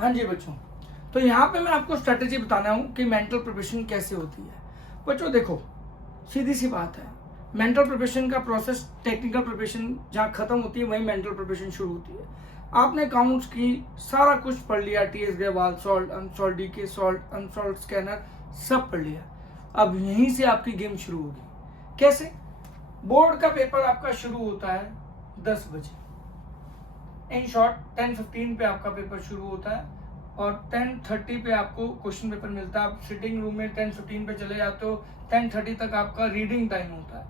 हाँ जी बच्चों, तो यहाँ पे मैं आपको स्ट्रेटेजी बताना हूँ कि मेंटल प्रिपरेशन कैसे होती है। बच्चों देखो, सीधी सी बात है, मेंटल प्रिपरेशन का प्रोसेस टेक्निकल प्रिपरेशन जहाँ खत्म होती है वहीं मेंटल प्रिपरेशन शुरू होती है। आपने अकाउंट्स की सारा कुछ पढ़ लिया, TS Grewal, solved, unsolved, DK, solved, unsolved, scanner, सब पढ़ लिया। अब यहीं से आपकी गेम शुरू होगी। कैसे? बोर्ड का पेपर आपका शुरू होता है 10 बजे, इन शॉर्ट 10:15 पे आपका पेपर शुरू होता है और 10:30 पे आपको क्वेश्चन पेपर मिलता है। आप सिटिंग रूम में 10:15 पे चले जाते हो, 10:30 तक आपका रीडिंग टाइम होता है।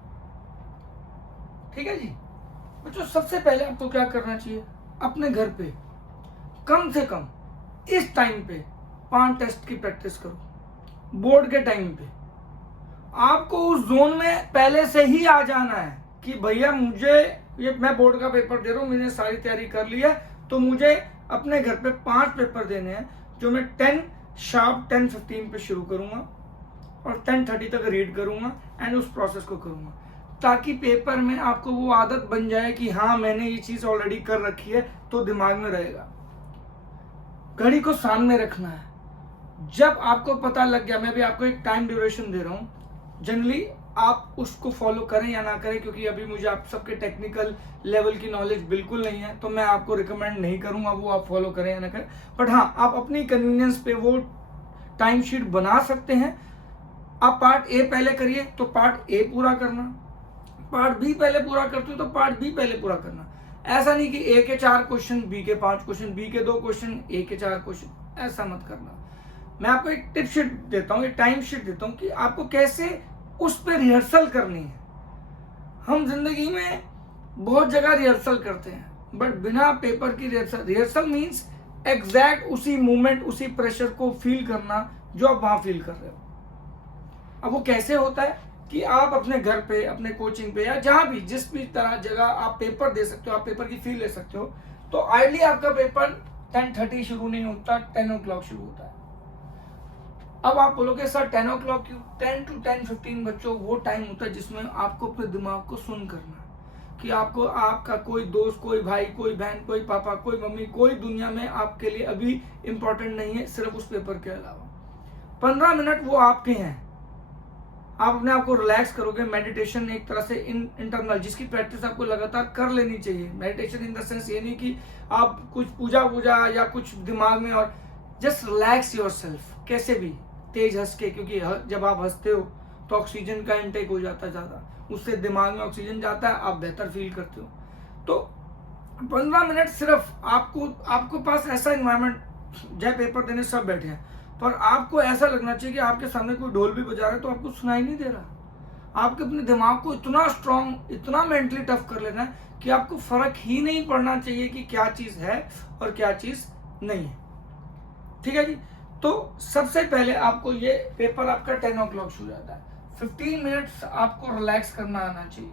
ठीक है जी बच्चों, सबसे पहले आपको क्या करना चाहिए, अपने घर पे कम से कम इस टाइम पे 5 टेस्ट की प्रैक्टिस करो। बोर्ड के टाइम पे आपको उस जोन में पहले से ही आ जाना है कि भैया मुझे ये मैं बोर्ड का पेपर दे रहा हूँ, मैंने सारी तैयारी कर ली है, तो मुझे अपने घर पे 5 पेपर देने हैं जो मैं 10:15 पे शुरू करूंगा और 10:30 तक रीड करूंगा एंड उस प्रोसेस को करूंगा, ताकि पेपर में आपको वो आदत बन जाए कि हाँ मैंने ये चीज ऑलरेडी कर रखी है, तो दिमाग में रहेगा। घड़ी को सामने रखना है। जब आपको पता लग गया, मैं भी आपको एक टाइम ड्यूरेशन दे रहा हूँ, जनरली आप उसको फॉलो करें या ना करें, क्योंकि अभी मुझे आप सबके टेक्निकल लेवल की नॉलेज बिल्कुल नहीं है, तो मैं आपको रिकमेंड नहीं करूंगा वो आप फॉलो करें या ना करें। बट हाँ, आप अपनी कन्वीनियंस पे वो टाइम शीट बना सकते हैं। आप पार्ट ए पहले करिए तो पार्ट ए पूरा करना, पार्ट बी पहले पूरा करते हो तो पार्ट बी पहले पूरा करना। ऐसा नहीं कि ए के 4 क्वेश्चन, बी के 5 क्वेश्चन, बी के 2 क्वेश्चन, ए के 4 क्वेश्चन, ऐसा मत करना। मैं आपको एक टिप शीट देता हूँ, एक टाइम शीट देता हूँ कि आपको कैसे उस पर रिहर्सल करनी है। हम जिंदगी में बहुत जगह रिहर्सल करते हैं, बट बिना पेपर की रिहर्सल मीन्स एग्जैक्ट उसी मूवमेंट, उसी प्रेशर को फील करना जो आप वहां फील कर रहे हो। अब वो कैसे होता है कि आप अपने घर पे, अपने कोचिंग पे या जहां भी, जिस भी तरह जगह आप पेपर दे सकते हो, आप पेपर की फील ले सकते हो। तो आइडली आपका पेपर 10:30 शुरू नहीं होता, 10 o'clock शुरू होता है। अब आप बोलोगे सर 10 o'clock क्यों? 10 to 10:15 बच्चों वो टाइम होता है जिसमें आपको अपने दिमाग को सुन करना है कि आपको आपका कोई दोस्त, कोई भाई, कोई बहन, कोई पापा, कोई मम्मी, कोई दुनिया में आपके लिए अभी इंपॉर्टेंट नहीं है सिर्फ उस पेपर के अलावा। 15 मिनट वो आपके हैं। आप अपने आप को रिलैक्स करोगे। मेडिटेशन एक तरह से इंटरनल, जिसकी प्रैक्टिस आपको लगातार कर लेनी चाहिए। मेडिटेशन इन द सेंस ये नहीं कि आप कुछ पूजा या कुछ दिमाग में, और जस्ट रिलैक्स योरसेल्फ, कैसे भी तेज हंस के, क्योंकि जब आप हंसते हो तो ऑक्सीजन का इनटेक हो जाता है ज़्यादा, उससे दिमाग में ऑक्सीजन जाता है, आप बेहतर फील करते हो। तो 15 मिनट सिर्फ आपको पास ऐसा इन्वायरमेंट, जब पेपर देने सब बैठे हैं, पर आपको ऐसा लगना चाहिए कि आपके सामने कोई ढोल भी बजा रहा है तो आपको सुनाई नहीं दे रहा। आपके अपने दिमाग को इतना स्ट्रांग, इतना मेंटली टफ कर लेना है कि आपको फर्क ही नहीं पड़ना चाहिए कि क्या चीज़ है और क्या चीज़ नहीं है। ठीक है जी। तो सबसे पहले आपको ये पेपर आपका 10 o'clock शुरू होता है। 15 मिनट्स आपको रिलैक्स करना आना चाहिए,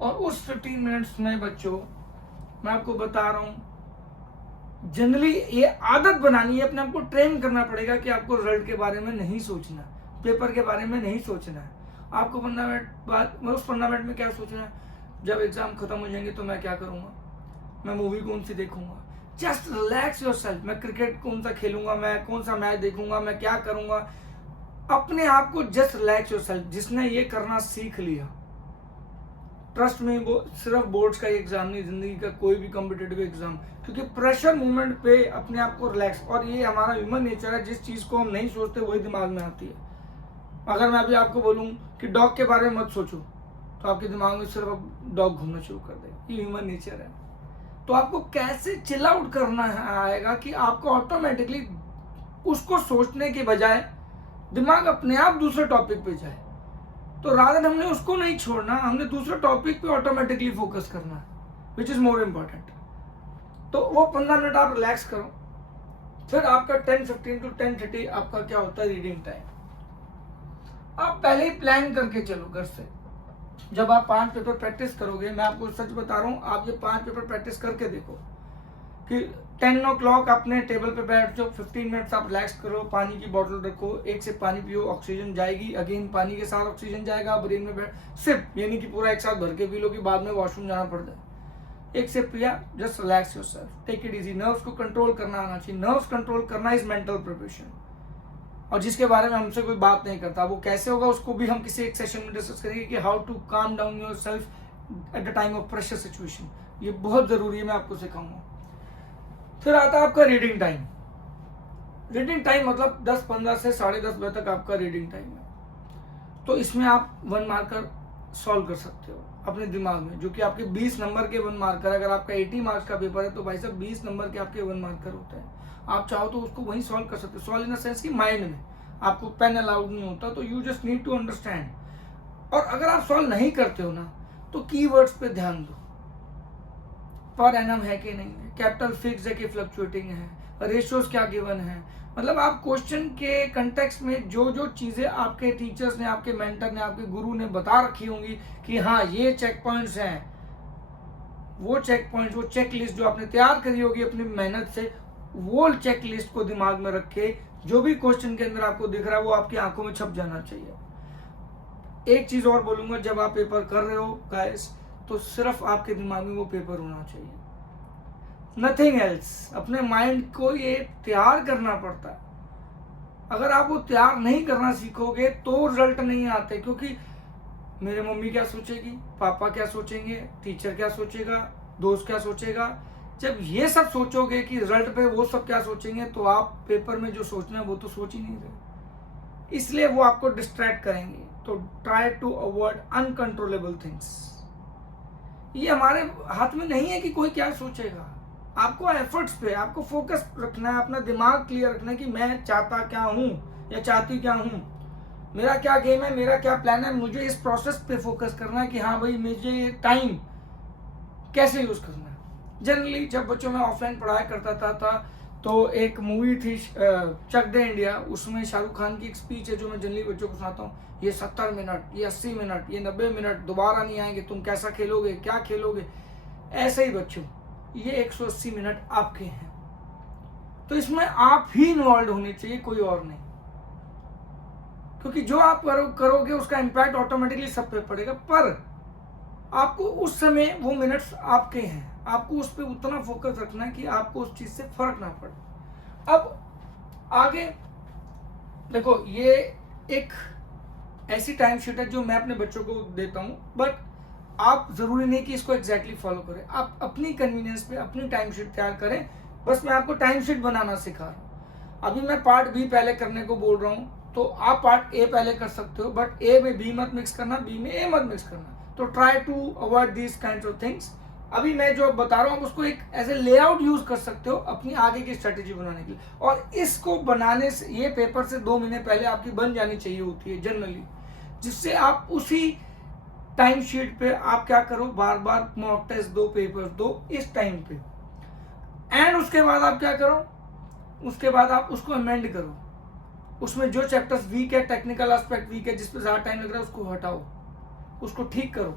और उस 15 मिनट्स में बच्चों मैं आपको बता रहा हूँ, जनरली ये आदत बनानी है, अपने आप को ट्रेन करना पड़ेगा कि आपको रिजल्ट के बारे में नहीं सोचना, पेपर के बारे में नहीं सोचना है। आपको 15 मिनट बाद, उस 15 मिनट में क्या सोचना है, जब एग्जाम खत्म हो जाएंगे तो मैं क्या करूँगा, मैं मूवी कौन सी देखूंगा। Just relax yourself. मैं क्रिकेट कौन सा खेलूंगा, मैं कौन सा मैच देखूंगा, मैं क्या करूंगा। अपने आप को जस्ट रिलैक्स योरसेल्फ। जिसने ये करना सीख लिया, ट्रस्ट में, वो सिर्फ बोर्ड्स का एग्जाम नहीं, जिंदगी का कोई भी कॉम्पिटेटिव एग्जाम, क्योंकि प्रेशर मूवमेंट पे अपने आप को रिलैक्स, और ये हमारा ह्यूमन नेचर है, जिस चीज को हम नहीं सोचते वही दिमाग में आती है। अगर मैं अभी आपको बोलूं कि डॉग के बारे में मत सोचो, तो आपके दिमाग में सिर्फ डॉग घूमना शुरू कर देगा। ये ह्यूमन नेचर है। तो आपको कैसे चिल आउट करना आएगा कि आपको ऑटोमेटिकली उसको सोचने के बजाय दिमाग अपने आप दूसरे टॉपिक पे जाए। तो रादर हमने उसको नहीं छोड़ना, हमने दूसरे टॉपिक पे ऑटोमेटिकली फोकस करना है, विच इज मोर इम्पोर्टेंट। तो वो 15 मिनट आप रिलैक्स करो। फिर आपका 10:15 to 10:30 आपका क्या होता है, रीडिंग टाइम। आप पहले ही प्लान करके चलो घर से। जब आप 5 पेपर प्रैक्टिस करोगे, मैं आपको सच बता रहा हूँ, आप ये 5 पेपर प्रैक्टिस करके देखो कि 10 o'clock अपने टेबल पे बैठ जाओ, 15 मिनट्स आप रिलैक्स करो, पानी की बोतल रखो, एक से पानी पियो, ऑक्सीजन जाएगी, अगेन पानी के साथ ऑक्सीजन जाएगा, ब्रेन में बैठ, सिर्फ ये नहीं कि पूरा एक साथ भर के पी लो कि बाद में वॉशरूम जाना पड़ जाए। एक सिप पिया, just relax yourself, take it easy. Nerves को कंट्रोल करना आना चाहिए, नर्व्स कंट्रोल करना इज मेंटल प्रिपरेशन। और जिसके बारे में हमसे कोई बात नहीं करता, वो कैसे होगा उसको भी हम किसी एक सेशन में डिस्कस करेंगे कि how to calm down yourself at the time of pressure situation. ये बहुत जरूरी है, मैं आपको सिखाऊंगा। फिर आता है आपका रीडिंग टाइम। रीडिंग टाइम मतलब 10-15 से 10:30 बजे तक आपका रीडिंग टाइम है। तो इसमें आप 1 मार्कर सॉल्व कर सकते हो अपने दिमाग में, जो कि आपके 20 नंबर के 1 मार्कर। अगर आपका 80 मार्क्स का पेपर है तो भाई साहब 20 नंबर के आपके 1 मार्कर होते हैं। आप चाहो तो उसको वहीं सॉल्व कर सकते हो, सॉल्व इन द सेंस कि माइंड में, आपको पेन अलाउड नहीं होता, तो you just need to understand. और अगर आप सॉल्व नहीं करते हो ना, तो कीवर्ड्स पे ध्यान दो, पर एनम है कि नहीं है, कैपिटल फिक्स है कि फ्लक्चुएटिंग है, रेशियोज क्या गिवन है। मतलब आप क्वेश्चन के कंटेक्स्ट में जो जो चीजें आपके टीचर्स ने, आपके मेंटर ने, आपके गुरु ने बता रखी होंगी कि हाँ ये चेक पॉइंट्स हैं, वो चेक पॉइंट्स, वो चेक लिस्ट जो आपने तैयार करी होगी अपनी मेहनत से, वो चेक लिस्ट को दिमाग में रखे। जो भी क्वेश्चन के अंदर आपको दिख रहा है वो आपकी आंखों में छप जाना चाहिए। एक चीज और बोलूंगा, जब आप पेपर कर रहे हो गाइस, तो सिर्फ आपके दिमाग में वो पेपर होना चाहिए, नथिंग एल्स। अपने माइंड को ये तैयार करना पड़ता है। अगर आप वो तैयार नहीं करना सीखोगे तो रिजल्ट नहीं आते, क्योंकि मेरे मम्मी क्या सोचेगी, पापा क्या सोचेंगे, टीचर क्या सोचेगा, दोस्त क्या सोचेगा। जब ये सब सोचोगे कि रिजल्ट पे वो सब क्या सोचेंगे, तो आप पेपर में जो सोचना है वो तो सोच ही नहीं रहे, इसलिए वो आपको डिस्ट्रैक्ट करेंगे। तो try to avoid uncontrollable things. ये हमारे हाथ में नहीं है कि कोई क्या सोचेगा। आपको एफर्ट्स पे, आपको फोकस रखना है, अपना दिमाग क्लियर रखना है कि मैं चाहता क्या हूं या चाहती क्या हूं, मेरा क्या गेम है, मेरा क्या प्लान है। मुझे इस प्रोसेस पे फोकस करना है कि हाँ भाई मुझे ये टाइम कैसे यूज करना है। जनरली जब बच्चों में ऑफलाइन पढ़ाया करता था तो एक मूवी थी चक दे इंडिया, उसमें शाहरुख खान की एक स्पीच है जो मैं जनरली बच्चों को सुनाता हूँ, ये 70 मिनट, ये 80 मिनट, ये 90 मिनट दोबारा नहीं आएंगे, तुम कैसा खेलोगे, क्या खेलोगे। ऐसे ही बच्चों, ये 180 मिनट आपके हैं, तो इसमें आप ही इन्वॉल्व होने चाहिए, कोई और नहीं। क्योंकि जो आप करोगे उसका इम्पैक्ट ऑटोमेटिकली सब पे पड़ेगा, पर आपको उस समय वो मिनट्स आपके हैं, आपको उस पर उतना फोकस रखना है कि आपको उस चीज से फर्क ना पड़े। अब आगे देखो, ये एक ऐसी टाइम शीट है जो मैं अपने बच्चों को देता हूं, बट आप जरूरी नहीं कि इसको एग्जैक्टली फॉलो करें, आप अपनी कन्वीनियंस पे अपनी टाइम शीट तैयार करें। बस मैं आपको टाइम शीट बनाना सिखा रहा हूं। अभी मैं पार्ट बी पहले करने को बोल रहा हूं, तो आप पार्ट ए पहले कर सकते हो, बट ए में बी मत मिक्स करना, बी में ए मत मिक्स करना। तो try to avoid this kind of things. अभी मैं जो बता रहा हूँ उसको एक एज ए लेआउट यूज कर सकते हो अपनी आगे की स्ट्रेटेजी बनाने के लिए। और इसको बनाने से, ये पेपर से 2 महीने पहले आपकी बन जानी चाहिए होती है जनरली, जिससे आप उसी टाइम शीट पे आप क्या करो, बार बार मॉक टेस्ट दो, पेपर दो इस टाइम पे, एंड उसके बाद आप क्या करो, उसके बाद आप उसको अमेंड करो। उसमें जो चैप्टर्स वीक है, टेक्निकल एस्पेक्ट वीक है, जिस पे ज्यादा टाइम लग रहा है, उसको हटाओ, उसको ठीक करो,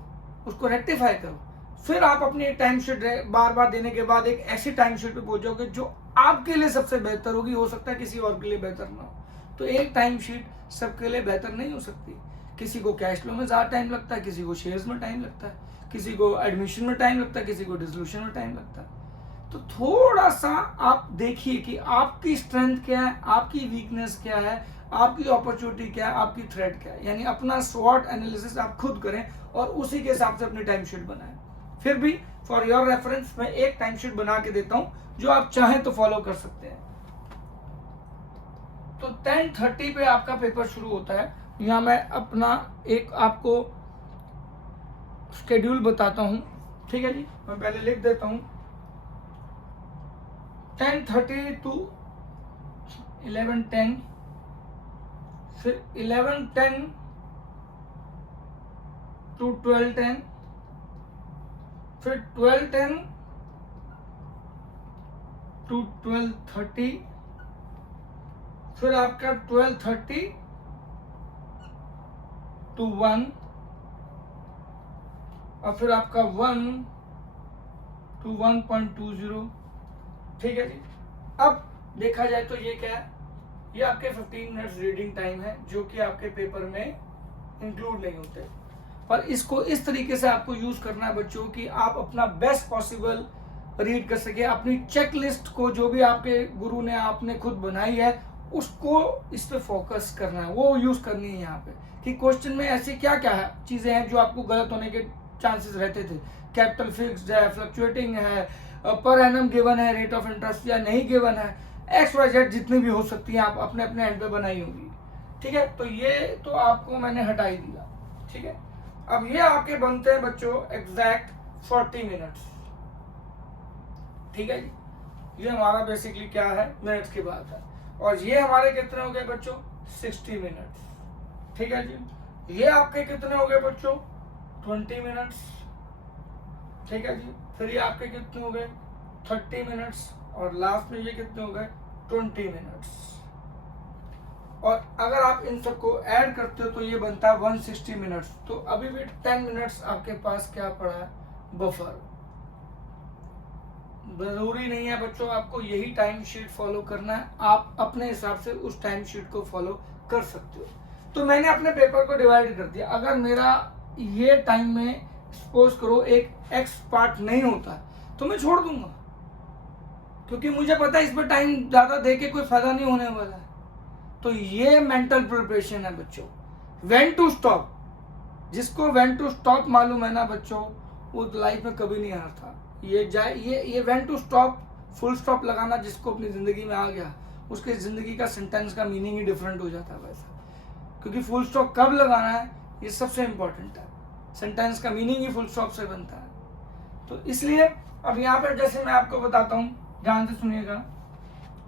उसको रेक्टिफाई करो। फिर आप अपनी एक टाइम शीट बार बार देने के बाद एक ऐसी टाइम शीट पे पहुंचोगे जो आपके लिए सबसे बेहतर होगी। हो सकता है किसी और के लिए बेहतर ना हो, तो एक टाइम शीट सबके लिए बेहतर नहीं हो सकती। किसी को कैश फ्लो में ज्यादा टाइम लगता है, किसी को शेयर्स में टाइम लगता है, किसी को एडमिशन में टाइम लगता है, किसी को डिसोल्यूशन में टाइम लगता है। तो थोड़ा सा आप देखिए कि आपकी स्ट्रेंथ क्या है, आपकी वीकनेस क्या है, आपकी अपॉर्चुनिटी क्या है, आपकी थ्रेट क्या है। यानी अपना स्वॉट एनालिसिस आप खुद करें और उसी के हिसाब से अपनी टाइम शीट बनाएं। फिर भी फॉर योर रेफरेंस मैं एक टाइम शीट बना के देता हूं जो आप चाहें तो फॉलो कर सकते हैं। तो 10:30 पे आपका पेपर शुरू होता है। यहां मैं अपना एक आपको शेड्यूल बताता हूं, ठीक है जी, मैं पहले लिख देता हूं। 10:30 to 11:10, फिर 11:10 to 12:10, फिर 12:10 to 12:30, फिर आपका 12:30 to 1, और फिर आपका 1 to 1.20। ठीक है जी। अब देखा जाए तो ये क्या है, ये आपके 15 मिनट्स रीडिंग टाइम है जो कि आपके पेपर में इंक्लूड नहीं होते। और इसको इस तरीके से आपको यूज करना है बच्चों कि आप अपना बेस्ट पॉसिबल रीड कर सके। अपनी चेक लिस्ट को जो भी आपके गुरु ने आपने खुद बनाई है उसको इस पे फोकस करना है, वो यूज करनी है यहाँ पे कि क्वेश्चन में ऐसी क्या क्या है चीजें हैं जो आपको गलत होने के चांसेस रहते थे। कैपिटल फिक्स्ड है, फ्लक्चुएटिंग है, पर एनम गिवन है, रेट ऑफ इंटरेस्ट या नहीं गिवन है, एक्स वाई जेड जितनी भी हो सकती है आप अपने अपने एंड पे बनाई होगी। ठीक है, तो ये तो आपको मैंने हटा ही दिया। ठीक है, अब ये आपके बनते हैं बच्चों एग्जैक्ट 40 मिनट्स। ठीक है जी, ये हमारा बेसिकली क्या है, मिनट्स की बात है। और ये हमारे कितने हो गए बच्चों, 60 मिनट्स। ठीक है जी, ये आपके कितने हो गए बच्चों, 20 मिनट्स। ठीक है जी, फिर ये आपके कितने हो गए, 30 मिनट्स, और लास्ट में ये कितने हो गए, 20 मिनट्स। और अगर आप इन सबको ऐड करते हो तो ये बनता है 160 मिनट्स। तो अभी भी 10 मिनट्स आपके पास क्या पड़ा है, बफर। जरूरी नहीं है बच्चों आपको यही टाइम शीट फॉलो करना है, आप अपने हिसाब से उस टाइम शीट को फॉलो कर सकते हो। तो मैंने अपने पेपर को डिवाइड कर दिया। अगर मेरा ये टाइम में सपोज करो एक एक्स पार्ट नहीं होता तो मैं छोड़ दूंगा, क्योंकि मुझे पता है इस पर टाइम ज्यादा दे के कोई फायदा नहीं होने वाला है। तो ये मेंटल प्रिपरेशन है बच्चों, व्हेन टू स्टॉप। जिसको व्हेन टू स्टॉप मालूम है ना बच्चों, वो लाइफ में कभी नहीं हारता। ये when to stop, full stop लगाना जिसको अपनी जिंदगी में आ गया, उसके जिंदगी का सेंटेंस का मीनिंग ही डिफरेंट हो जाता है वैसा। क्योंकि फुल स्टॉप कब लगाना है ये सबसे इंपॉर्टेंट है, सेंटेंस का मीनिंग ही फुल स्टॉप से बनता है। तो इसलिए अब यहाँ पर जैसे मैं आपको बताता हूँ, ध्यान से सुनिएगा।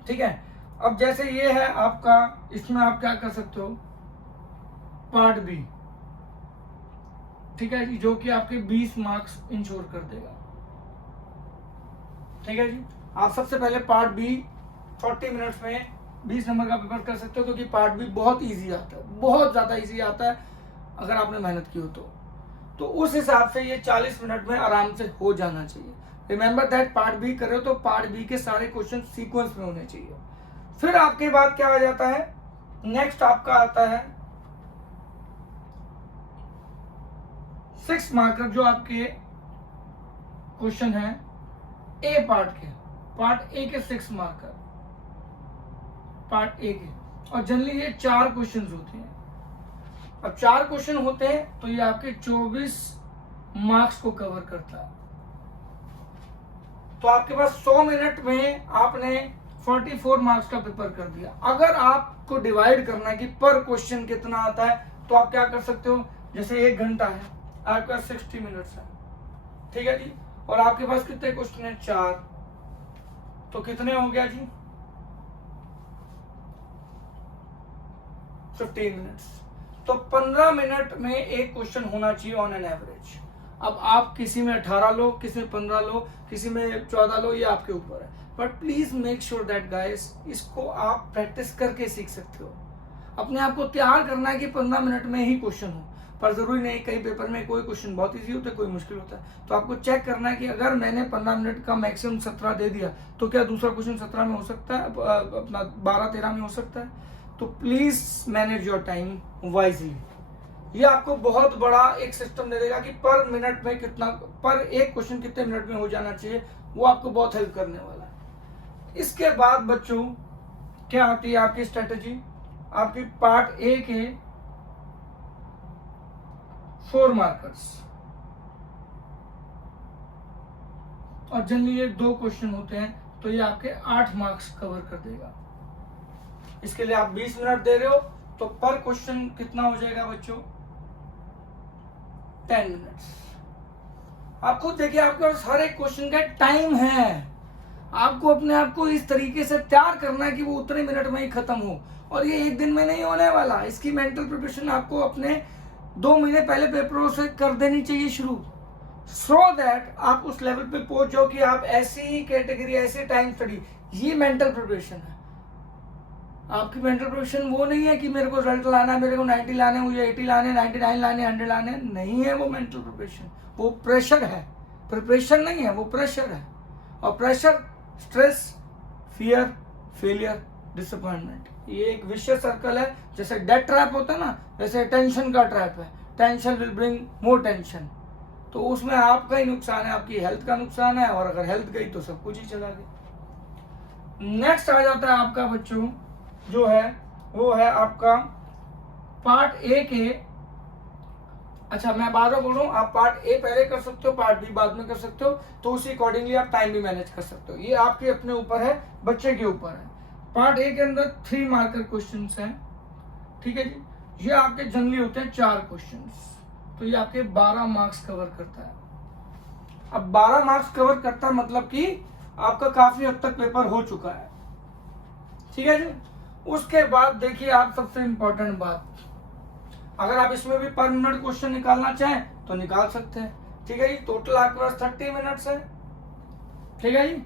ठीक है, अब जैसे ये है आपका, इसमें आप क्या कर सकते हो, पार्ट बी। ठीक है जी, जो कि आपके 20 मार्क्स इंश्योर कर देगा। ठीक है जी, आप सबसे पहले पार्ट बी 40 मिनट्स में 20 नंबर का पेपर कर सकते हो, क्योंकि पार्ट बी बहुत इजी आता है, बहुत ज्यादा इजी आता है अगर आपने मेहनत की हो तो उस हिसाब से ये 40 मिनट में आराम से हो जाना चाहिए। रिमेंबर दैट पार्ट बी कर रहे हो तो पार्ट बी के सारे क्वेश्चन सीक्वेंस में होने चाहिए। फिर आपके बाद क्या आ जाता है, नेक्स्ट आपका आता है 6 मार्कर, जो आपके क्वेश्चन है ए पार्ट के, पार्ट ए के 6 मार्कर, पार्ट ए के। और जनरली ये 4 क्वेश्चन होते हैं। अब 4 क्वेश्चन होते हैं तो ये आपके 24 मार्क्स को कवर करता है। तो आपके पास 100 मिनट में आपने 44 मार्क्स का पेपर कर दिया। अगर आपको डिवाइड करना है कि पर क्वेश्चन कितना आता है, तो आप क्या कर सकते हो, जैसे 1 घंटा है, आपके पास 60 मिनट्स है। ठीक है जी, और आपके पास कितने क्वेश्चन है, 4, तो कितने हो गया जी, 15 मिनट्स। तो 15 मिनट में एक क्वेश्चन होना चाहिए ऑन एन एवरेज। अब आप किसी में 18 लो, किसी में 15 लो, किसी में 14 लो, ये आपके ऊपर है। But please make sure that guys, इसको आप प्रैक्टिस करके सीख सकते हो। अपने आप को तैयार करना है कि 15 मिनट में ही क्वेश्चन हो, पर जरूरी नहीं, कई पेपर में कोई क्वेश्चन बहुत इजी होता है, कोई मुश्किल होता है। तो आपको चेक करना है कि अगर मैंने 15 मिनट का मैक्सिमम 17 दे दिया तो क्या दूसरा क्वेश्चन 17 में हो सकता है, अपना 12-13 में हो सकता है। तो please manage your time wisely. ये आपको बहुत बड़ा एक सिस्टम दे देगा कि पर मिनट में कितना, पर एक क्वेश्चन कितने मिनट में हो जाना चाहिए, वो आपको बहुत हेल्प करने वाला है। इसके बाद बच्चों क्या आती है आपकी स्ट्रेटेजी, आपकी पार्ट ए के 4 मार्कर्स, और जनरली ये 2 क्वेश्चन होते हैं, तो ये आपके 8 मार्क्स कवर कर देगा। इसके लिए आप 20 मिनट दे रहे हो तो पर क्वेश्चन कितना हो जाएगा बच्चों, 10 मिनट्स। आप खुद देखिए, आपके पास हर एक क्वेश्चन का टाइम है। आपको अपने आप को इस तरीके से तैयार करना है कि वो उतने मिनट में ही खत्म हो, और ये एक दिन में नहीं होने वाला। इसकी मेंटल प्रिपरेशन आपको अपने 2 महीने पहले पेपरों से कर देनी चाहिए शुरू, सो दैट आप उस लेवल पे पहुंच जाओ कि आप ऐसी कैटेगरी, ऐसे टाइम स्टडी, ये मेंटल प्रिपरेशन है। आपकी मेंटल प्रिपरेशन वो नहीं है कि मेरे को रिजल्ट लाना है, मेरे को 90 लाने, मुझे 80 लाने, 99 लाने, 100 लाने, नहीं है वो मेंटल प्रिपरेशन। वो प्रेशर है, प्रिपरेशन नहीं है, वो प्रेशर है। और pressure, stress, fear, failure, disappointment, ये एक विशियस सर्कल है। जैसे डेथ ट्रैप होता है ना, वैसे टेंशन का ट्रैप है। Tension will bring more tension, तो उसमें आपका ही नुकसान है, आपकी हेल्थ का नुकसान है, और अगर हेल्थ गई तो सब कुछ ही चला गया। नेक्स्ट आ जाता है आपका बच्चों जो है वो है आपका पार्ट ए के, अच्छा मैं बार बार बोल रहा हूँ, आप पार्ट ए पहले कर सकते हो, पार्ट बी बाद में कर सकते हो, तो उसी अकॉर्डिंगली आप टाइम भी मैनेज कर सकते हो, ये आपके अपने ऊपर है, बच्चे के ऊपर है। पार्ट ए के अंदर 3 मार्कर क्वेश्चंस हैं, ठीक है जी, ये आपके जनरली होते हैं 4 क्वेश्चंस, तो ये आपके 12 मार्क्स कवर करता है। अब 12 मार्क्स कवर करता है मतलब कि आपका काफी हद तक पेपर हो चुका है, ठीक है जी। उसके बाद देखिए आप सबसे इंपॉर्टेंट बात, अगर आप इसमें भी पर मिनट क्वेश्चन निकालना चाहें तो निकाल सकते हैं, ठीक है जी। टोटल आपके पास 30 मिनट्स है, ठीक है जी,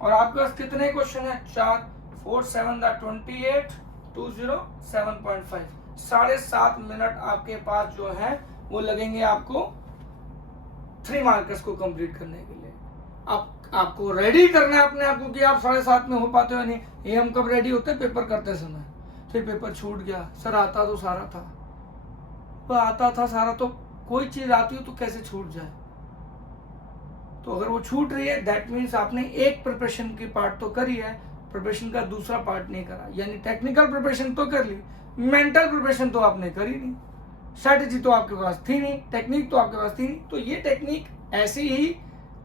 और आपके पास कितने क्वेश्चन है, 4, 4 7 28, 207.5, 7.5 मिनट आपके पास जो है वो लगेंगे आपको 3 मार्कर्स को कंप्लीट करने के लिए। आपको रेडी करना है अपने आप को कि आप 7.5 में हो पाते हो नहीं। ये हम कब रेडी होते हैं, पेपर करते समय, फिर पेपर छूट गया, सर आता तो सारा था, वो आता था सारा, तो कोई चीज आती हो तो कैसे छूट जाए, तो अगर वो छूट रही है दैट मीन्स आपने एक प्रिपरेशन की पार्ट तो करी है, प्रिपरेशन का दूसरा पार्ट नहीं करा, यानी टेक्निकल प्रिपरेशन तो कर ली, मेंटल प्रिपरेशन तो आपने करी नहीं, स्ट्रेटेजी तो आपके पास थी नहीं, टेक्निक तो आपके पास थी नहीं। तो ये टेक्निक ऐसी ही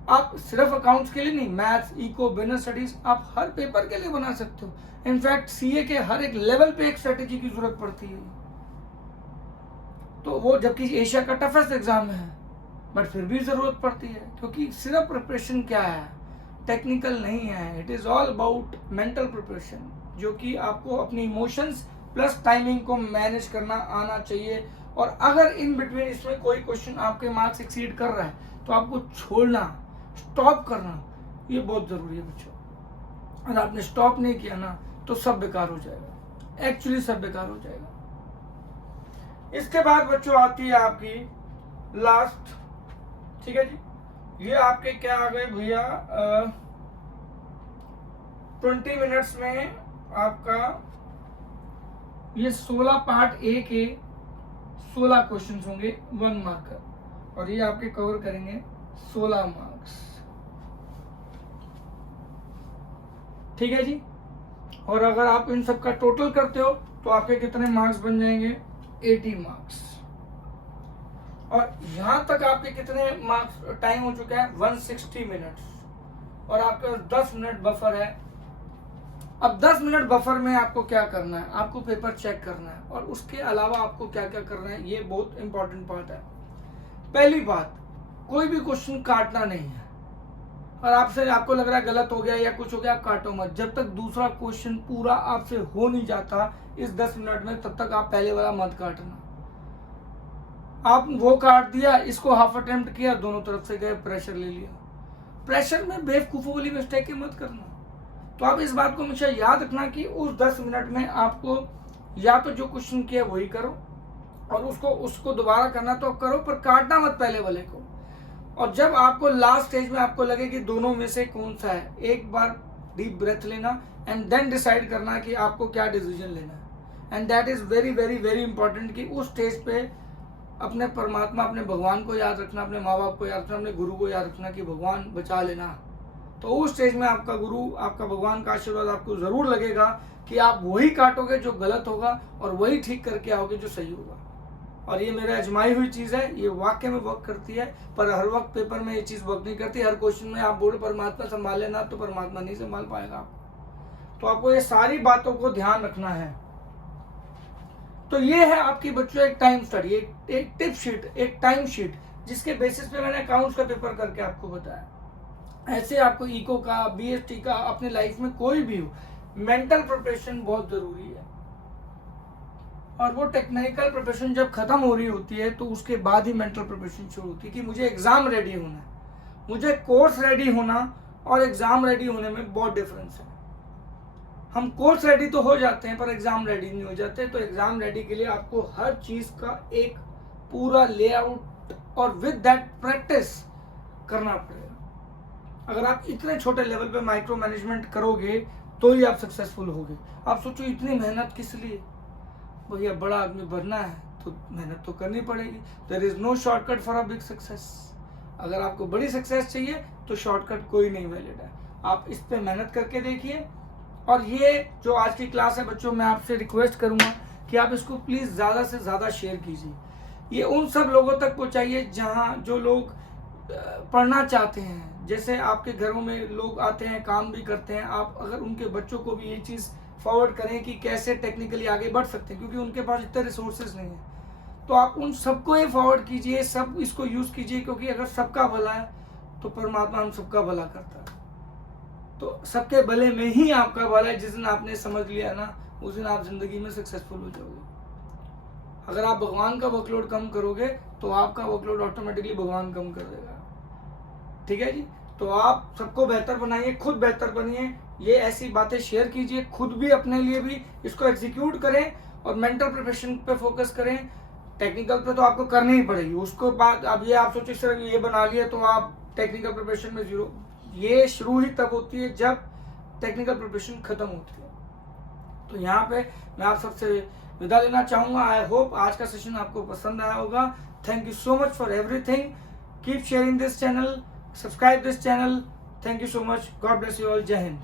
आप सिर्फ अकाउंट्स के लिए नहीं, मैथ्स, इको, बिजनेस स्टडीज, आप हर पेपर के लिए बना सकते हो। इनफैक्ट सीए के हर एक लेवल पे एक स्ट्रेटेजी की जरूरत पड़ती है, तो वो जबकि एशिया का टफेस्ट एग्जाम है बट फिर भी जरूरत पड़ती है, क्योंकि सिर्फ प्रिपरेशन क्या है, टेक्निकल नहीं है, it is all about mental preparation, जो कि आपको अपनी इमोशंस प्लस टाइमिंग को मैनेज करना आना चाहिए। और अगर इन बिटवीन इसमें कोई क्वेश्चन आपके मार्क्स एक्सीड कर रहा है तो आपको छोड़ना, स्टॉप करना, ये बहुत जरूरी है बच्चों। अगर आपने स्टॉप नहीं किया ना तो सब बेकार हो जाएगा, एक्चुअली सब बेकार हो जाएगा। इसके बाद बच्चों आती है आपकी लास्ट, ठीक है जी, ये आपके क्या आ गए भैया, 20 मिनट्स में आपका ये 16 पार्ट ए के 16 क्वेश्चन होंगे 1 मार्कर, और ये आपके कवर करेंगे 16 मार्क्स, ठीक है जी। और अगर आप इन सब का टोटल करते हो तो आपके कितने मार्क्स बन जाएंगे, 80 मार्क्स। और यहां तक आपके कितने मार्क्स टाइम हो चुका है, 160 मिनट्स, और आपके पास 10 मिनट बफर है। अब 10 मिनट बफर में आपको क्या करना है, आपको पेपर चेक करना है, और उसके अलावा आपको क्या क्या करना है, ये बहुत इंपॉर्टेंट पार्ट है। पहली बात, कोई भी क्वेश्चन काटना नहीं है, और आपसे आपको लग रहा है गलत हो गया या कुछ हो गया, आप काटो मत, जब तक दूसरा क्वेश्चन पूरा आपसे हो नहीं जाता इस 10 मिनट में, तब तक आप पहले वाला मत काटना। आप वो काट दिया, इसको हाफ अटेम्प्ट किया, दोनों तरफ से गए, प्रेशर ले लिया। प्रेशर में बेवकूफों वाली मिस्टेक मत करना। तो आप इस बात को हमेशा याद रखना कि उस 10 मिनट में आपको या तो जो क्वेश्चन किया वही करो, और उसको दोबारा करना तो करो, पर काटना मत पहले वाले को। और जब आपको लास्ट स्टेज में आपको लगे कि दोनों में से कौन सा है, एक बार डीप ब्रेथ लेना एंड देन डिसाइड करना कि आपको क्या डिसीजन लेना है। And that is very very very important कि उस स्टेज पे अपने परमात्मा, अपने भगवान को याद रखना, अपने माँ बाप को याद रखना, अपने गुरु को याद रखना कि भगवान बचा लेना। तो उस स्टेज में आपका गुरु, आपका भगवान का आशीर्वाद आपको जरूर लगेगा कि आप वही काटोगे जो गलत होगा और वही ठीक करके आओगे जो सही होगा। और ये मेरे अजमाई हुई चीज़ है, ये वाकई में वर्क करती है, पर हर वक्त पेपर में ये चीज़ वर्क नहीं करती। हर क्वेश्चन में आप बोलो परमात्मा संभाल लेना, तो परमात्मा नहीं संभाल पाएगा आपको। तो आपको ये सारी बातों को ध्यान रखना है। तो ये है आपकी बच्चों एक टाइम स्टडी, एक टिप शीट, एक टाइम शीट, जिसके बेसिस पे मैंने अकाउंट्स का पेपर करके आपको बताया। ऐसे आपको इको का, बीएसटी का, अपने लाइफ में कोई भी हो, मेंटल प्रिपरेशन बहुत जरूरी है। और वो टेक्निकल प्रिपरेशन जब खत्म हो रही होती है तो उसके बाद ही मेंटल प्रिपरेशन शुरू होती है कि मुझे एग्जाम रेडी होना है। मुझे कोर्स रेडी होना और एग्जाम रेडी होने में बहुत डिफरेंस है। हम कोर्स रेडी तो हो जाते हैं पर एग्जाम रेडी नहीं हो जाते। तो एग्जाम रेडी के लिए आपको हर चीज का एक पूरा लेआउट और विद दैट प्रैक्टिस करना पड़ेगा। अगर आप इतने छोटे लेवल पे माइक्रो मैनेजमेंट करोगे तो ही आप सक्सेसफुल होगे। आप सोचो इतनी मेहनत किस लिए, भैया बड़ा आदमी बनना है तो मेहनत तो करनी पड़ेगी। There is no shortcut for a big success. अगर आपको बड़ी सक्सेस चाहिए तो शॉर्टकट कोई नहीं वैलिड है। आप इस पे मेहनत करके देखिए। और ये जो आज की क्लास है बच्चों, मैं आपसे रिक्वेस्ट करूँगा कि आप इसको प्लीज़ ज़्यादा से ज़्यादा शेयर कीजिए। ये उन सब लोगों तक पहुँचाइए जहाँ जो लोग पढ़ना चाहते हैं। जैसे आपके घरों में लोग आते हैं, काम भी करते हैं, आप अगर उनके बच्चों को भी ये चीज़ फॉरवर्ड करें कि कैसे टेक्निकली आगे बढ़ सकते हैं, क्योंकि उनके पास इतने रिसोर्सेज नहीं है। तो आप उन सबको ये फॉरवर्ड कीजिए, सब इसको यूज़ कीजिए, क्योंकि अगर सबका भला है तो परमात्मा हम सबका भला करता है। तो सबके भले में ही आपका भला है। जिस दिन आपने समझ लिया ना, उस दिन आप जिंदगी में सक्सेसफुल हो जाओगे। अगर आप भगवान का वर्कलोड कम करोगे तो आपका वर्कलोड ऑटोमेटिकली भगवान कम कर देगा। ठीक है जी। तो आप सबको बेहतर बनाइए, खुद बेहतर बनिए, ये ऐसी बातें शेयर कीजिए, खुद भी अपने लिए भी इसको एग्जीक्यूट करें और मेंटल प्रिपरेशन पे फोकस करें। टेक्निकल पे तो आपको करनी ही पड़ेगी। उसको बाद अब ये आप सोचिए सर ये बना लिया तो आप टेक्निकल प्रिपरेशन में जीरो। ये शुरू ही तब होती है जब टेक्निकल प्रिपरेशन खत्म होती है। तो यहाँ पे मैं आप सबसे विदा लेना चाहूँगा। आई होप आज का सेशन आपको पसंद आया होगा। Thank you so much for everything. Keep sharing this channel, subscribe this channel. Thank you so much. God bless you all. जय हिंद।